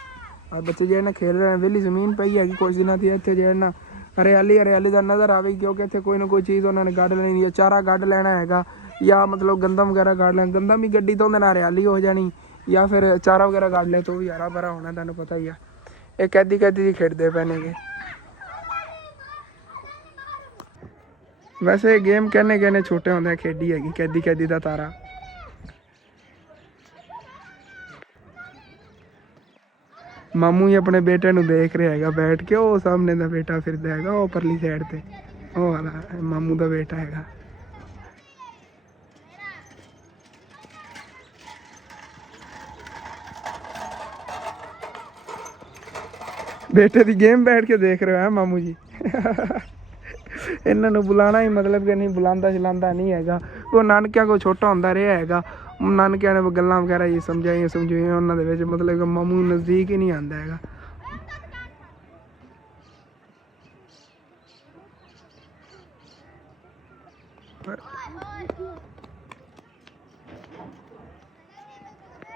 ਆ ਬੱਚੇ ਜਿਹੜੇ ਨਾ ਖੇਲ ਰਹੇ ਨੇ, ਵਿਹਲੀ ਜ਼ਮੀਨ ਪਈ ਹੈਗੀ ਕੁਛ ਦਿਨਾਂ ਦੀ, ਇੱਥੇ ਜਿਹੜੇ ਨਾ ਹਰਿਆਲੀ ਦਾ ਨਜ਼ਰ ਆਵੇਗੀ ਕਿਉਂਕਿ ਇੱਥੇ ਕੋਈ ਨਾ ਕੋਈ ਚੀਜ਼ ਉਹਨਾਂ ਨੇ ਕੱਢ ਲੈਣੀ ਹੈ। ਚਾਰਾ ਕੱਢ ਲੈਣਾ ਹੈਗਾ ਜਾਂ ਮਤਲਬ ਗੰਦਮ ਵਗੈਰਾ ਕੱਢ ਲੈਣਾ। ਗੰਦਮ ਵੀ ਗੱਡੀ ਤੋਂ ਉਹਦੇ ਨਾਲ ਹਰਿਆਲੀ ਹੋ ਜਾਣੀ, ਜਾਂ ਫਿਰ ਚਾਰਾ ਵਗੈਰਾ ਕੱਢ ਲਿਆ ਤਾਂ ਉਹ ਵੀ ਹਰਾ ਭਰਾ ਹੋਣਾ, ਤੁਹਾਨੂੰ ਪਤਾ ਹੀ ਆ। ਇਹ ਕੈਦੀ ਜੀ ਖੇਡਦੇ ਪਏ ਨੇਗੇ। ਵੈਸੇ ਇਹ ਗੇਮ ਕਹਿੰਨੇ ਛੋਟੇ ਹੁੰਦੇ ਖੇਡੀ ਹੈਗੀ, ਕੈਦੀ ਦਾ ਤਾਰਾ। ਮਾਮੂ ਹੀ ਆਪਣੇ ਬੇਟੇ ਨੂੰ ਦੇਖ ਰਿਹਾ ਹੈਗਾ ਬੈਠ ਕੇ, ਉਹ ਸਾਹਮਣੇ ਦਾ ਬੇਟਾ ਫਿਰਦਾ ਹੈਗਾ ਉਹ ਪਰਲੀ ਸਾਈਡ ਤੇ, ਉਹ ਵਾਲਾ ਮਾਮੂ ਦਾ ਬੇਟਾ ਹੈਗਾ। ਬੇਟੇ ਦੀ ਗੇਮ ਬੈਠ ਕੇ ਦੇਖ ਰਹੇ ਹੈ ਮਾਮੂ ਜੀ। ਇਹਨਾਂ ਨੂੰ ਬੁਲਾਣਾ ਹੀ ਮਤਲਬ ਕਿ ਨਹੀਂ, ਬੁਲਾਉਂਦਾ ਚਲਾਉਂਦਾ ਨਹੀਂ ਹੈਗਾ। ਉਹ ਨਾਨਕਿਆਂ ਕੋਲ ਛੋਟਾ ਹੁੰਦਾ ਰਿਹਾ ਹੈਗਾ, ਨਾਨਕਿਆਂ ਨੇ ਗੱਲਾਂ ਵਗੈਰਾ ਇਹ ਸਮਝਾਈਆਂ ਉਹਨਾਂ ਦੇ ਵਿੱਚ, ਮਤਲਬ ਕਿ ਮਾਮੂ ਨਜ਼ਦੀਕ ਹੀ ਨਹੀਂ ਆਉਂਦਾ ਹੈਗਾ।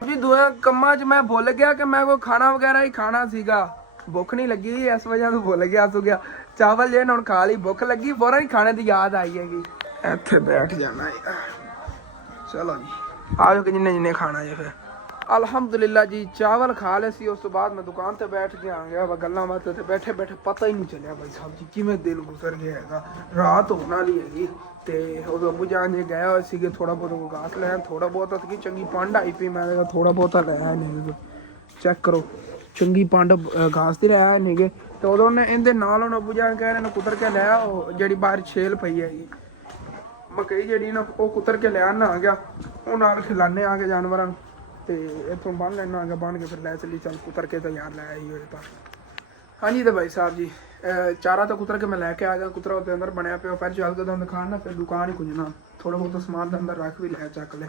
ਵੀ ਦੋਏ ਕੰਮਾਂ 'ਚ ਮੈਂ ਭੁੱਲ ਗਿਆ ਕਿ ਮੈਂ ਕੋਈ ਖਾਣਾ ਵਗੈਰਾ ਹੀ ਖਾਣਾ ਸੀਗਾ। ਭੁੱਖ ਨਹੀਂ ਲੱਗੀ, ਇਸ ਵਜ੍ਹਾ ਤੋਂ ਭੁੱਲ ਗਿਆ ਸੋ ਗਿਆ। ਚਾਵਲ ਜੇ ਹੁਣ ਖਾ ਲਈ, ਭੁੱਖ ਲੱਗੀ ਫੌਰਨ ਹੀ ਖਾਣੇ ਦੀ ਯਾਦ ਆਈ ਹੈਗੀ। ਇੱਥੇ ਬੈਠ ਜਾਣਾ ਹੈ। ਚਲੋ ਜੀ ਆ ਜਾਓ ਕਿ ਜਿੰਨੇ ਖਾਣਾ ਜੇ। ਫਿਰ ਅਲਹਮਦੁਲਿਲਾ ਜੀ ਚਾਵਲ ਖਾ ਲਏ ਸੀ। ਉਸ ਤੋਂ ਬਾਅਦ ਮੈਂ ਦੁਕਾਨ ਤੇ ਬੈਠ ਕੇ ਆ ਗਿਆ। ਗੱਲਾਂ ਬਾਤਾਂ ਤੇ ਬੈਠੇ ਪਤਾ ਹੀ ਨਹੀਂ ਚੱਲਿਆ ਭਾਈ ਸਾਹਿਬ ਜੀ ਕਿਵੇਂ ਦਿਲ ਗੁਜ਼ਰ ਗਿਆ ਹੈਗਾ। ਰਾਤ ਹੋਣ ਵਾਲੀ ਹੈਗੀ ਤੇ ਉਦੋਂ ਅੱਬੂ ਜਾਨ ਜੀ ਗਏ ਹੋਏ ਸੀਗੇ ਥੋੜਾ ਬਹੁਤ ਘਾਸ ਲੈਣ, ਥੋੜਾ ਬਹੁਤ ਅਤਕੀ ਚੰਗੀ ਪੰਡ ਆਈ ਪਈ, ਮੈਂ ਥੋੜਾ ਬਹੁਤਾ ਲਿਆ ਨਹੀਂ। ਚੈੱਕ ਕਰੋ ਚੰਗੀ ਪੰਡ ਘਾਸ ਦੀ ਲਿਆ ਨਹੀਂਗੇ। ਤੇ ਉਦੋਂ ਨੇ ਇਹਦੇ ਨਾਲ ਹੁਣ ਅੱਬੂ ਜਾਨ ਕਹਿ ਰਹੇ ਨੇ ਕੁਤਰ ਕੇ ਲਿਆ, ਉਹ ਜਿਹੜੀ ਬਾਹਰ ਛੇਲ ਪਈ ਹੈਗੀ ਮਕਈ ਜਿਹੜੀ ਨਾ, ਉਹ ਕੁਤਰ ਕੇ ਲਿਆਣ ਨਾ ਆ ਗਿਆ। ਉਹ ਨਾਲ ਖਿਲਾਨੇ ਆ ਕੇ ਜਾਨਵਰਾਂ ਨੂੰ ਤੇ ਇੱਥੋਂ ਬੰਨ ਲੈਣਾ ਆ ਗਿਆ, ਬੰਨ ਕੇ ਫਿਰ ਲੈ ਚੱਲੀ ਚੱਲ ਕੁਤਰ ਕੇ ਤਾਂ ਯਾਰ ਲੈ ਆਈ ਹੋਏ ਪਰ। ਹਾਂਜੀ ਤੇ ਭਾਈ ਸਾਹਿਬ ਜੀ ਚਾਰਾ ਤਾਂ ਕੁਤਰ ਕੇ ਮੈਂ ਲੈ ਕੇ ਆ ਗਿਆ। ਕੁਤਰਾ ਉਹਦੇ ਅੰਦਰ ਬਣਿਆ ਪਿਆ, ਫਿਰ ਚੱਲ ਕੇ ਤੁਹਾਨੂੰ ਦਿਖਾਣ ਨਾ, ਫਿਰ ਦੁਕਾਨ ਹੀ ਕੁਝ ਨਾ ਥੋੜਾ ਬਹੁਤ ਸਮਾਨ ਦੇ ਅੰਦਰ ਰੱਖ ਵੀ ਲਿਆ, ਚੱਕ ਲੈ।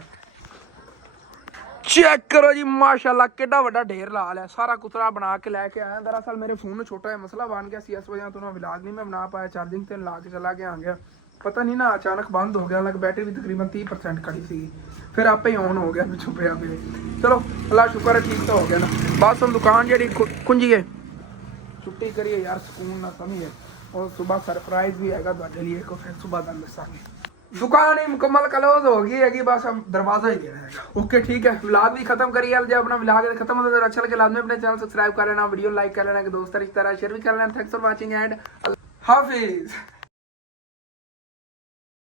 ਚੈੱਕ ਕਰੋ ਜੀ ਮਾਸ਼ਾਅੱਲਾ ਕਿੱਡਾ ਵੱਡਾ ਢੇਰ ਲਾ ਲਿਆ। ਸਾਰਾ ਕੁਤਰਾ ਬਣਾ ਕੇ ਲੈ ਕੇ ਆਇਆ। ਦਰਅਸਲ ਮੇਰੇ ਫੋਨ ਨੂੰ ਛੋਟਾ ਜਿਹਾ ਮਸਲਾ ਬਣ ਗਿਆ ਸੀ, ਇਸ ਵਜ੍ਹਾ ਤੋਂ ਮੈਂ ਵਲੌਗ ਨਹੀਂ ਮੈਂ ਬਣਾ ਪਾਇਆ। ਚਾਰਜਿੰਗ ਤੇ ਲਾ ਕੇ ਚਲਾ ਕੇ ਆ ਗਿਆ, ਪਤਾ ਨਹੀਂ ਨਾ ਅਚਾਨਕ ਬੰਦ ਹੋ ਗਿਆ। ਲੱਗ ਬੈਟਰੀ ਵੀ ਤਕਰੀਬਨ 30% ਖੜੀ ਸੀ, ਫਿਰ ਆਪੇ ਹੀ ਔਨ ਹੋ ਗਿਆ ਪਿੱਛੋਂ ਪਿਆ ਮੇਰੇ। ਚਲੋ ਅੱਲਾ ਸ਼ੁਕਰ ਹੈ ਠੀਕ ਤਾਂ ਹੋ ਗਿਆ ਨਾ। ਬਸ ਹੁਣ ਦੁਕਾਨ ਜਿਹੜੀ ਕੁੰਜੀਏ ਛੁੱਟੀ ਕਰੀਏ ਯਾਰ, ਸਕੂਨ ਨਾਲ ਸਮਝੀਏ। और सुबह सरप्राइज भी हैगा ਤੁਹਾਡੇ ਲਈ, ਇੱਕ ਫਿਰ ਸੁਬਹ ਦਾ ਦੱਸਾਂਗੇ। दुकान ही मुकम्मल क्लोज हो गई हैगी, बस हम दरवाजा ही देना है। ओके ठीक है, व्लॉग भी खत्म करिए। अब जब अपना व्लॉग खत्म होता है अच्छा लगे लाजमी अपने चैनल सब्सक्राइब कर लेना, वीडियो लाइक कर लेना, दोस्तों रिश्तेदार शेयर भी कर लेना। Thanks for watching and Hafiz.